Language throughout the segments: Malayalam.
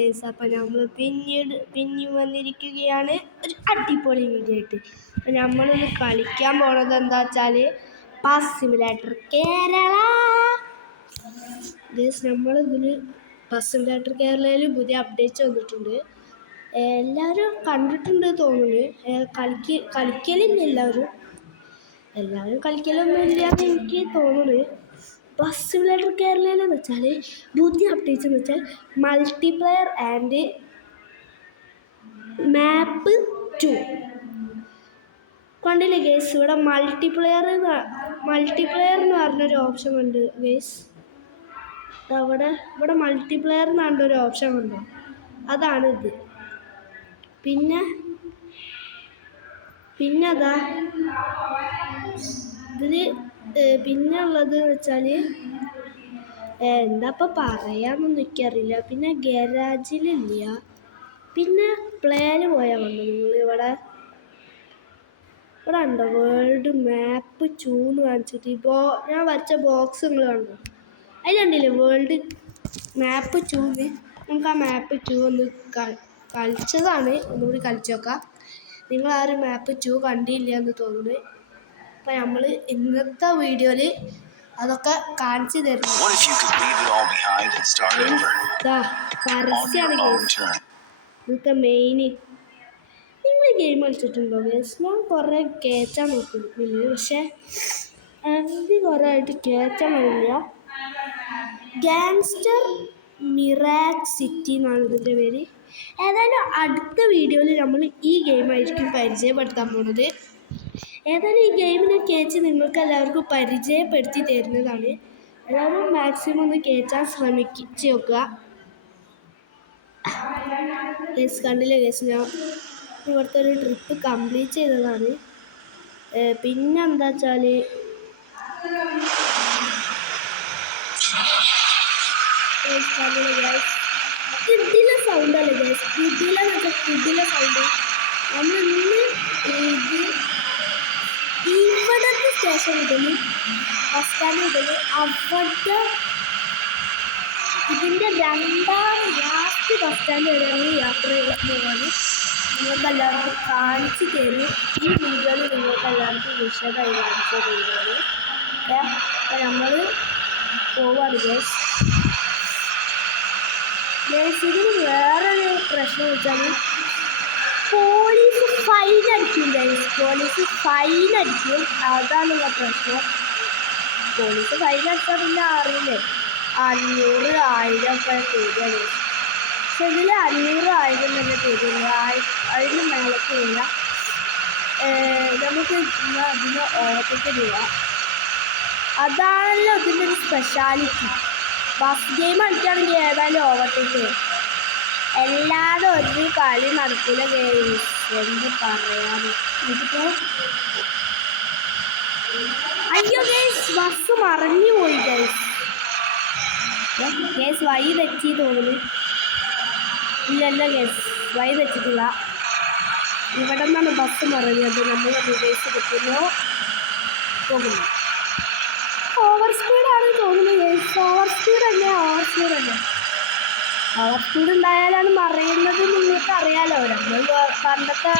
അപ്പം നമ്മൾ പിന്നെയും വന്നിരിക്കുകയാണ് ഒരു അടിപൊളി വീഡിയോ ആയിട്ട്. അപ്പം നമ്മളൊന്ന് കളിക്കാൻ പോണത് എന്താ വെച്ചാൽ ബസ് സിമുലേറ്റർ കേരള. നമ്മളിതിൽ ബസ് സിമുലേറ്റർ കേരളയിൽ പുതിയ അപ്ഡേറ്റ്സ് വന്നിട്ടുണ്ട്. എല്ലാവരും കണ്ടിട്ടുണ്ട് തോന്നുന്നു. കളിക്കലില്ല എല്ലാവരും കളിക്കലൊന്നും ഇല്ലാന്ന് എനിക്ക് തോന്നുന്നു. ബസ് സിമുലേറ്റർ കേരളയിലെന്ന് വെച്ചാൽ പുതിയ അപ്ഡേറ്റ്സ് എന്ന് വെച്ചാൽ മൾട്ടിപ്ലെയർ ആൻഡ് മാപ്പ് 2 കണ്ടില്ലേ ഗേസ്. ഇവിടെ മൾട്ടിപ്ലെയർ എന്ന് പറഞ്ഞൊരു ഓപ്ഷൻ ഉണ്ട് ഗേസ്. ഇവിടെ മൾട്ടിപ്ലെയർ എന്ന് പറഞ്ഞൊരു ഓപ്ഷൻ ഉണ്ട്, അതാണിത്. പിന്നെ അതാ ഇതിൽ പിന്നെ ഉള്ളത് വെച്ചാൽ എന്താ ഇപ്പം പറയാമെന്നൊന്നും എനിക്കറിയില്ല. പിന്നെ ഗരാജിലില്ല. പിന്നെ പ്ലേയിൽ പോയാൽ വന്നു നിങ്ങൾ ഇവിടെ ഉണ്ടോ വേൾഡ് മാപ്പ് 2 എന്ന് കാണിച്ചിട്ട്. ഇപ്പോൾ ഞാൻ വരച്ച ബോക്സ് നിങ്ങൾ കണ്ടു, അതിലുണ്ടല്ലേ വേൾഡ് മാപ്പ് 2. നമുക്ക് ആ മാപ്പ് 2 ഒന്ന് കളിച്ചതാണ്, ഒന്നുകൂടി കളിച്ചു നോക്കാം. നിങ്ങൾ ആ ഒരു മാപ്പ് 2 കണ്ടില്ല എന്ന് തോന്നുന്നു. അപ്പം നമ്മൾ ഇന്നത്തെ വീഡിയോയിൽ അതൊക്കെ കാണിച്ചു തരുന്നു. പരസ്യമാണ് ഇന്നത്തെ മെയിൻ. നിങ്ങൾ ഗെയിം കളിച്ചിട്ടുണ്ടോ ഗേസ്? ഞാൻ കുറേ കയറ്റാൻ നോക്കുന്നുണ്ട്, പക്ഷേ എനിക്ക് കുറേ ആയിട്ട് കയറ്റാൻ കഴിയില്ല. ഗാങ്സ്റ്റർ മിറാജ് സിറ്റി എന്നാണ് ഇതിൻ്റെ പേര്. ഏതായാലും അടുത്ത വീഡിയോയിൽ നമ്മൾ ഈ ഗെയിമായിരിക്കും പരിചയപ്പെടുത്താൻ പോകുന്നത്. ഏതായാലും ഈ ഗെയിമിനെ കേച്ച് നിങ്ങൾക്ക് എല്ലാവർക്കും പരിചയപ്പെടുത്തി തരുന്നതാണ്. എല്ലാവരും മാക്സിമം ഒന്ന് കേച്ചാൻ ശ്രമിച്ച് നോക്കുക. ഗേസ് കണ്ടില്ലേ ഗേസ്, ഞാൻ ഇവിടുത്തെ ഒരു ട്രിപ്പ് കംപ്ലീറ്റ് ചെയ്തതാണ്. പിന്നെ എന്താ വെച്ചാൽ കിഡിലെ സൗണ്ടല്ലേ ഗേസ്, കിഡിലെന്ന് വെച്ചാൽ കിഡിലെ സൗണ്ട്. നമ്മൾ ഇന്ന് ഇവിടത്തെ സ്റ്റേഷൻ മുതൽ ബസ് സ്റ്റാൻഡ് മുതൽ അവിടെ ഇതിൻ്റെ ലാസ്റ്റ് ബസ് സ്റ്റാൻഡ് വരെയാണ് യാത്ര ചെയ്യുന്നത്. നിങ്ങൾക്ക് എല്ലാവർക്കും കാണിച്ചു തരും ഈ വീഡിയോയിൽ. നിങ്ങൾക്ക് എല്ലാവർക്കും വിശദമായി കാണിച്ചു തരുന്നത്. അപ്പം നമ്മൾ പോവാണ് ഗേസ്. ഇതിന് വേറൊരു പ്രശ്നം വെച്ചാൽ പോലീസ് ഫൈൻ അടിക്കും ഗേസ്. പോലീസ് ഫൈൻ അടിക്കും, അതാണുള്ള പ്രശ്നം. പോലീസ് ഫൈൻ അടിച്ചാൽ പിന്നെ അറിയില്ലേ 500, 1000 ഒക്കെ തരികയാണ്. പക്ഷെ ഇതിൽ 500, 1000 തന്നെ തരില്ല, അതിന് മേലേക്ക് ഇല്ല. നമുക്ക് അതിന് ഓവർടേക്ക് ചെയ്യുക, അതാണല്ലോ ഇതിൻ്റെ ഒരു സ്പെഷ്യാലിറ്റി. ബസ് ഗെയിം കളിക്കുകയാണെങ്കിൽ ഏതായാലും ഓവർടേക്ക് അല്ലാതെ ഒരു കളി നടക്കില്ല ഗെയിം. എന്ത് പറയാറ് ഇതിപ്പോൾ. അയ്യോ ഗേസ്, ബസ് മറിഞ്ഞു പോയി ഗേസ്. വഴി തെറ്റി തോന്നുന്നു. ഇല്ലല്ല ഗേസ്, വഴി തെറ്റിട്ടില്ല. ഇവിടെ നിന്നാണ് ബസ് മറിഞ്ഞത്. നമ്മൾ റിവേഴ്സ് കിട്ടുന്നു പോകുന്നു. ഓവർ സ്പീഡാണ് തോന്നുന്നു ഗേസ്. ഓവർ സ്പീഡ് തന്നെ. ഓവർ സ്പീഡ് ഉണ്ടായാലാണ് മറിയുന്നത് നിങ്ങൾക്ക് അറിയാലോ. നമ്മൾ പണ്ടത്തെ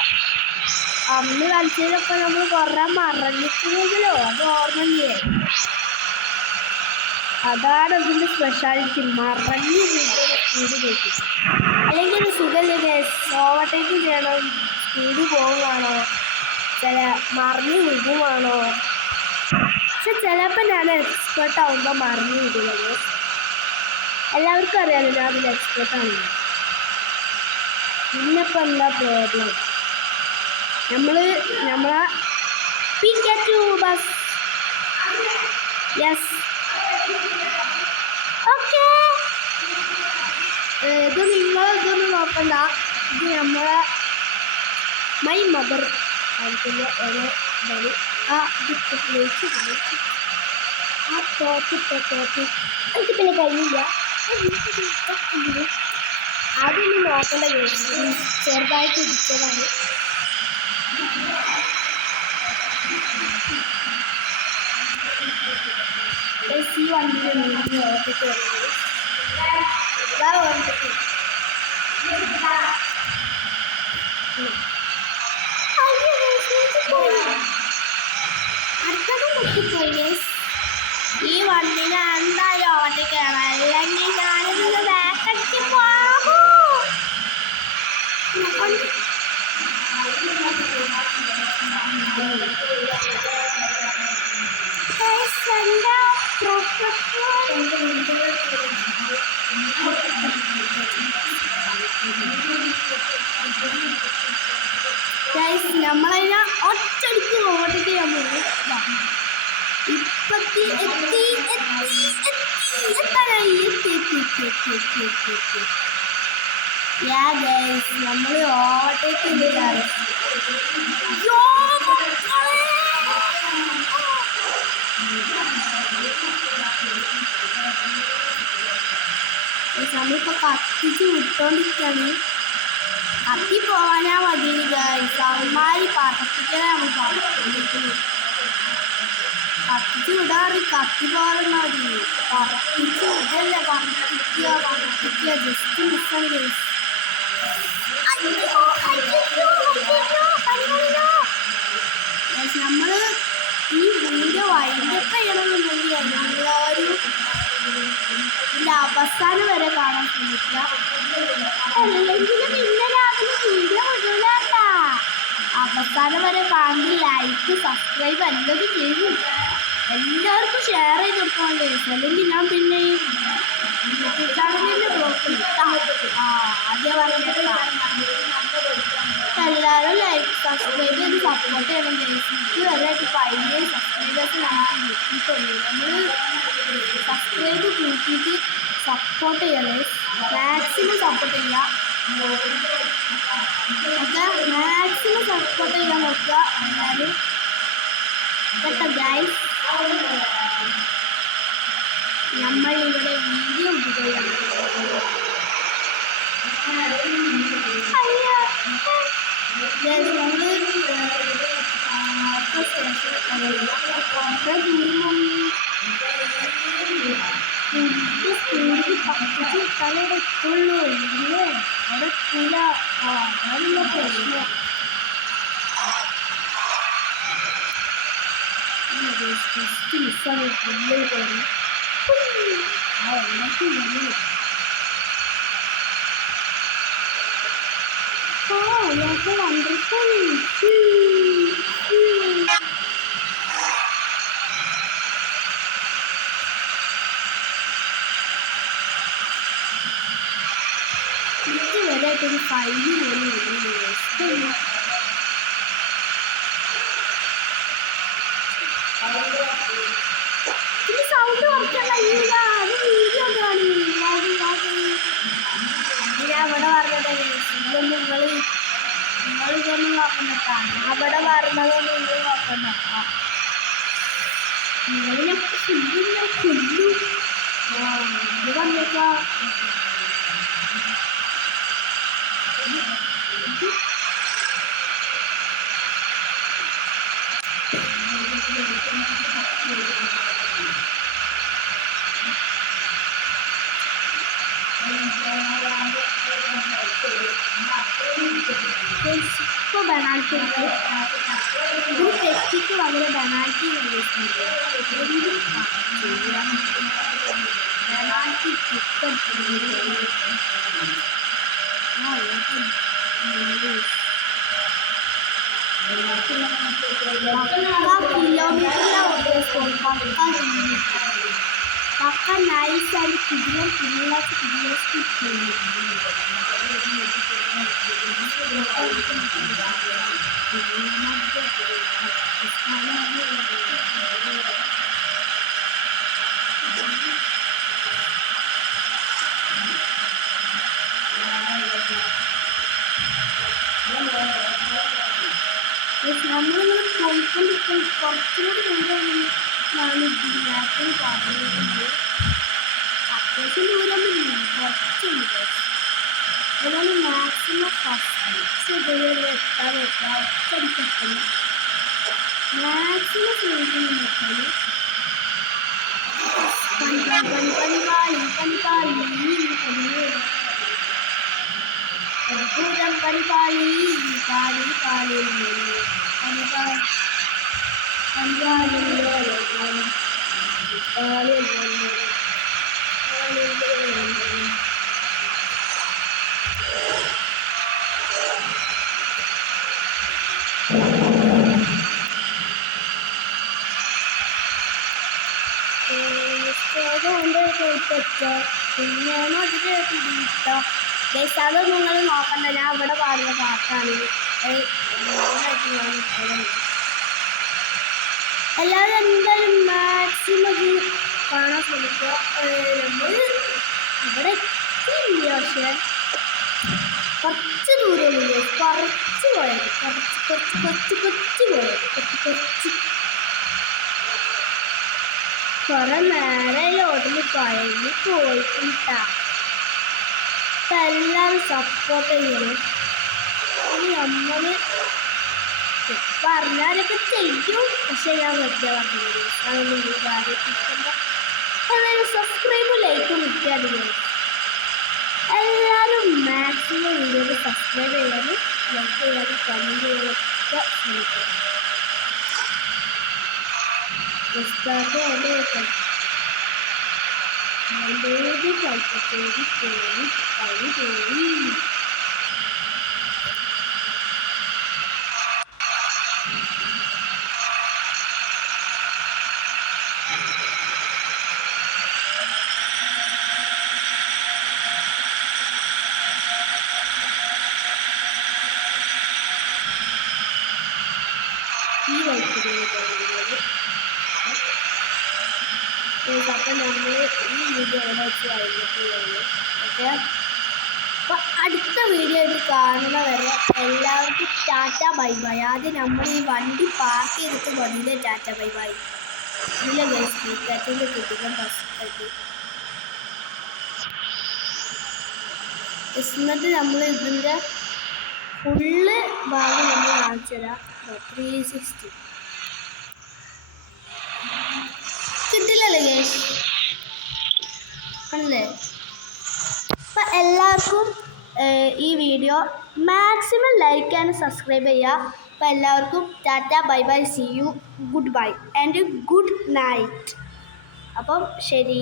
അന്ന് കളിച്ചതിലൊക്കെ നമ്മൾ കുറേ മറിഞ്ഞിട്ടുണ്ടെങ്കിലോ അത് ഓർമ്മയില്ലേ. അതാണ് അതിൻ്റെ സ്പെഷ്യാലിറ്റി. മറിഞ്ഞ് സ്പീഡ് കയറ്റി അല്ലെങ്കിൽ ഒരു സുഖമില്ല ഗേസ്. ഓവർടേക്ക് ചെയ്യണം, സ്പീഡ് പോകുവാണോ, മറിഞ്ഞ് വിടുവാണോ. പക്ഷെ ചിലപ്പോൾ ഞാൻ എക്സ്പേർട്ട് ആകുമ്പോൾ മറിഞ്ഞ് വിടുന്നത് എല്ലാവർക്കും അറിയാമല്ലോ, ഞാൻ അതിൽ എക്സ്പേർട്ടാണ്. പിന്നിപ്പോൾ എന്താ പ്രോബ്ലം, നമ്മളെ പിക്കറ്റു ബസ്. Yes, okay. ഇത് നിങ്ങളിതൊന്നും നോക്കണ്ട, ഇത് നമ്മളെ മൈ മദർ കാണിക്കുന്ന ഓരോ ഇതാണ്. തോട്ട് എനിക്ക് പിന്നെ കഴിയില്ല. അതൊന്നും നോക്കേണ്ട കേസ്, ചെറുതായിട്ട് ഇടിച്ചതാണ്. ഈ വണ്ടിയിൽ ഓർത്തിട്ട് വരുന്നത് ഗൈസ് നമ്മളതിനെ ഒറ്റടിക്ക് ഓടിട്ട് നമ്മൾ ഇപ്പത്തി എത്തി എത്തി എത്തി എത്താനായി എത്തി എത്തി എത്തി എത്തി എത്തി എത്തി യാ ഗൈസ് നമ്മൾ ഓട്ടേക്ക് നമ്മളിപ്പോ കത്തിച്ച് വിട്ടോണ്ടിരിക്കാണ്. കത്തി പോവാനാ മതി ഗൈസ്. അവന്മാര് പറപ്പിക്കണേ നമ്മൾ പറപ്പിക്കുന്നത്. കത്തിച്ച് വിടാറ് കത്തി പോകാറുണ്ടാ മതി. പറപ്പിച്ച് വിടല്ല പറപ്പിക്കുക ജസ്റ്റ് മിസ്സാണ് ഗൈസ്. നമ്മള് ഈ വീഡിയോ വൈൻഡപ്പ് ചെയ്യണമെന്നുണ്ടെങ്കിൽ എല്ലാവരും ഇതിൻ്റെ അവസാനം വരെ കാണാൻ ശ്രമിക്കുക. അല്ലെങ്കിൽ പിന്നെ രാവിലെ വീഡിയോ വിടൂലാട്ടാ. അവസാനം വരെ കാണുന്ന ലൈക്ക് സബ്സ്ക്രൈബ് എല്ലാവരും ചെയ്യും. എല്ലാവർക്കും ഷെയർ ചെയ്ത് കൊടുക്കണം ഗൈസ്. അല്ലെങ്കിൽ ഞാൻ പിന്നെ ഈ യൂട്യൂബ് ചാനലിൻ്റെ ബ്ലോക്ക് ഇട്ടാം. ആദ്യം പറഞ്ഞേക്കാം. എല്ലാവരും ലൈക്ക് സബ്സ്ക്രൈബ് ചെയ്ത് സപ്പോർട്ട് ചെയ്യണം ഗൈസ്. ഇതുവരെയായിട്ട് 5 സബ്സ്ക്രൈബേഴ്സ് നമുക്ക് കിട്ടിയിട്ടുള്ളൂ. നമ്മൾ സബ്സ്ക്രൈബ് കൂട്ടിയിട്ട് സപ്പോർട്ട് ചെയ്യണം. മാക്സിമം സപ്പോർട്ട് ചെയ്യുക. ഓക്കെ, മാക്സിമം സപ്പോർട്ട് ചെയ്യാൻ നോക്കുക എല്ലാവരും കേട്ടോ ഗൈസ്. നമ്മൾ ഇവിടെ വീഡിയോ ഇടുകയാണ്. സ്പീഡിൽ പത്തിച്ച് വിട്ടാലേ അവിടെ എത്തുള്ളൂ. ഇല്ലേ അവിടെ എത്തില്ല. അതല്ല പ്രശ്നം. ജസ്റ്റ് മിസ്സാണ് ഫുള്ള് കയറി. വണ്ടർഫുൾ. ഇതുവരെയായിട്ടൊരു ഫൈല് പോലും ഇല്ല. ഇത് സൗണ്ട് കുറയ്ക്കാൻ കഴിയില്ല. അത് വീഡിയോ കാണി. ഞാൻ അവിടെ പറഞ്ഞത് നിങ്ങളിതൊന്നും നോക്കണ്ട. അവിടെ പറഞ്ഞതൊന്നും നിങ്ങൾ നോക്കണ്ട. നിങ്ങളിനെ കൊല്ലു. ഇത് വന്നേക്കാ. ഇപ്പോൾ പെനാൽറ്റി ഉണ്ട്. ഇതിന് തെറ്റിക്ക് വളരെ പെനാൽറ്റി പെനാൽറ്റി കിട്ടും. പക്ക നൈസായിട്ട് കിടിലസ് നമ്മളിങ്ങനെ പോയിക്കൊണ്ടിരിക്കും. കുറച്ചുകൂടി ദൂരമാണ് ഇതിനകത്ത് പറഞ്ഞിട്ടുണ്ട്. അത്യാവശ്യം ദൂരമൊന്നുമില്ല, കുറച്ചുണ്ട്. ഏതായാലും മാക്സിമം ഫസ്റ്റ് ഇതുവരെ എത്താൻ നോക്കുക. ഒറ്റടിക്കെത്തണം. മാക്സിമം സ്നേഹിക്കുന്നു നോക്കാൻ. പൂരം പരിപാടി പാടി പിന്നെ അതിൽ പിടിയിട്ടോ. അതൊന്നും നിങ്ങൾ നോക്കണ്ട. ഞാൻ അവിടെ പാടുന്ന പാട്ടാണ്. എല്ലാവരും എന്തായാലും മാക്സിമം കാണാൻ ശ്രമിക്കുക. നമ്മൾ ഇവിടെ എത്തിയില്ല, പക്ഷേ കുറച്ച് ദൂരമില്ല, കുറച്ച് പോയത്, കുറെ നേരെ ലോട്ടിൽ കഴിഞ്ഞ് പോയിട്ടാ. അപ്പം എല്ലാവരും സപ്പോർട്ട് ചെയ്യണം. ഇനി നമ്മൾ പറഞ്ഞാലൊക്കെ ചെയ്യും, പക്ഷെ ഞാൻ വെറുതെ പറഞ്ഞത് അതൊന്നും കാര്യത്തില്ല. അതായത് സബ്സ്ക്രൈബും ലൈക്കും കിട്ടിയാൽ എല്ലാവരും മാക്സിമം വീഡിയോയിൽ സബ്സ്ക്രൈബ് ചെയ്യാനും ലൈക്ക് ചെയ്യാനും കമൻറ്റ് ചെയ്യാനൊക്കെ ശ്രമിക്കണം. പുസ്തകത്തെ അവിടെ വെക്കണം. നല്ലൊരു കൽപ്പത്തേരി പോയി. ഈ വൈദ്യുതി അപ്പം നമ്മൾ ഈ വീഡിയോ എവിടെ വെച്ച് കഴിഞ്ഞിട്ടുള്ളൂ. ഓക്കെ, അപ്പം അടുത്ത വീഡിയോ ഇത് കാണുന്നവരെ എല്ലാവർക്കും ടാറ്റ ബൈ ബൈ. ആദ്യം നമ്മൾ ഈ വണ്ടി പാർക്ക് ചെയ്തിട്ട് വന്നില്ലേ ടാറ്റ ബൈ ബൈ. ഇല്ല ടാറ്റൻ്റെ കിട്ടുന്ന ഫസ്റ്റ് എന്നിട്ട് നമ്മൾ ഇതിൻ്റെ ഫുള്ള് ഭാഗം നമ്മൾ കാണിച്ചു തരാം. 360 കിട്ടില്ലല്ലേ ഗേഷ് ആണല്ലേ. അപ്പം എല്ലാവർക്കും ഈ video maximum like and subscribe ചെയ്യുക. അപ്പം എല്ലാവർക്കും tata bye bye, see you, goodbye and good night. അപ്പം ശരി.